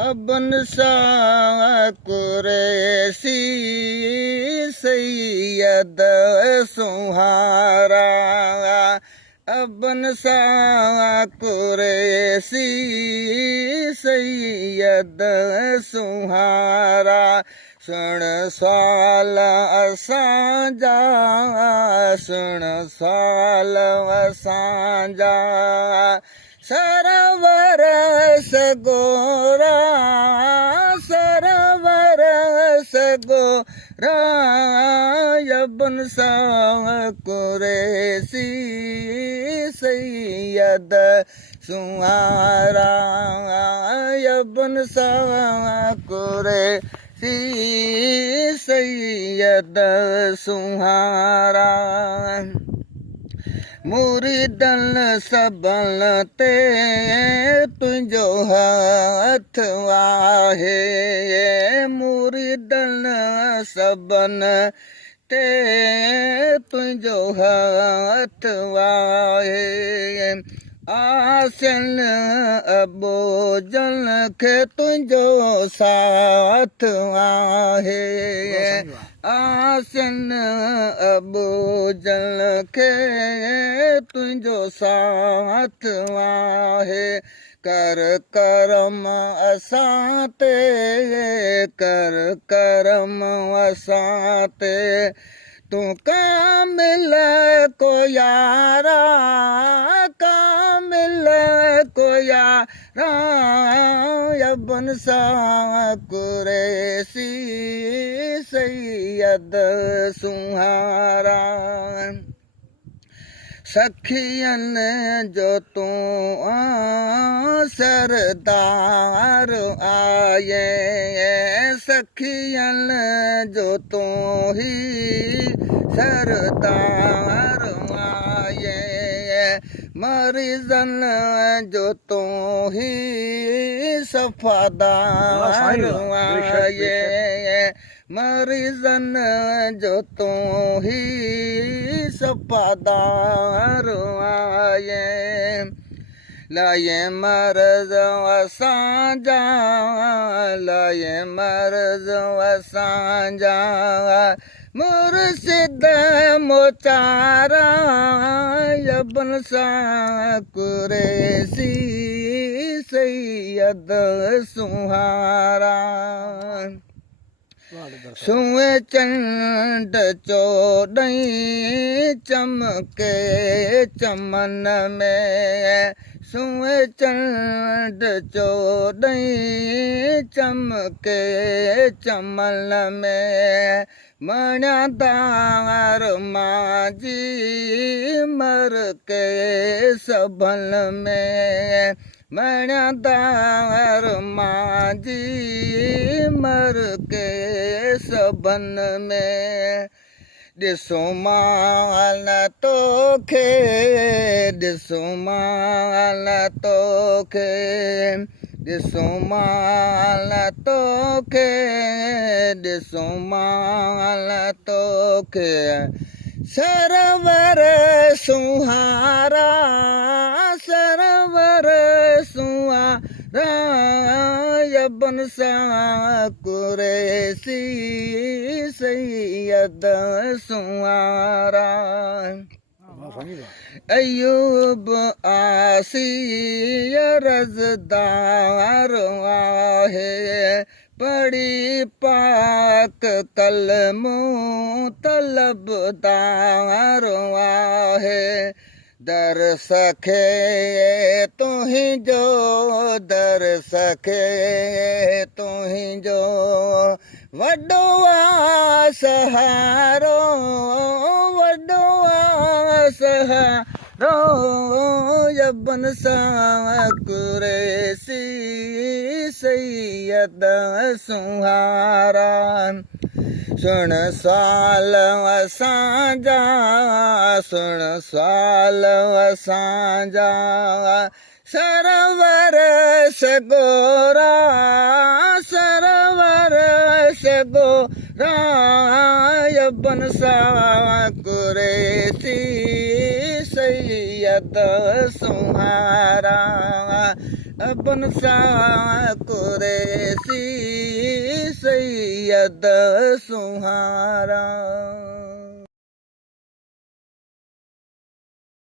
अबन सा कुरैशी सैयद सुहारा, अबन सा कुरैशी सैयद सुहारा। सुन साल असांजा, सुन साल असांजा, सरवर सगोरा, सरवर सगोरा। अबन सा कुरैशी सैयद सुहारा, अबन सा कुरैशी सैयद सुहारा। मुरीदन सबल ते तुंहिंजो हथ आहे, मुरीदन सबन ते तुंहिंजो हथ आहे। आसिन अबोजन खे तुंहिंजो साथ आहे, आसिन अबोजन खे तुंहिंजो साथ आहे। कर करम असां ते, कर करम असां ते, तू कामिल को यारा, कामिल को यारा। अबन सा कुरैशी सैयद सुहारा। सखियन जो तू सरदार आये, सखियन जो तू ही सरदार आये। मरीजन जो तू ही सफादार आये, मरीजन जो तू ही सफादार आये। लाए मर्ज असांजा, लाए मर्ज असांजा, मुर्शिद मोचारा। अबन सा कुरैशी सैयद सुहारा। सुए चंड चोॾहीं चमके चमन में, सुए चंड चोॾहीं चमके चमन में। मणिया दार मांजी मर के सभन में, मणिया दार मांजी मर के सभन में। ॾिसो माल तोखे, ॾिसो माल तोखे, ॾिसो माल तोखे, ॾिसो माल तोखे। सरवर सुहारा, सरवर सुहारा। अबन सा कुरैशी सैयद सुहारा। अयूब आसी रज़दार आहे, पढ़ी पाक कलमो तलबदार आहे। दर सखे तुंहिंजो, दर सखे तुंहिंजो, वॾो आहे सहारो, वॾो आहे सहारो। अबन सा कुरैशी सैयद सुहारा। सुन साल असांजा, सुन साल असांजा, सरवर सगोरा, सरवर सगोरा। अबन सा कुरैशी सैयद सुहारा अपन सा कुरैशी सैयद सुहारा।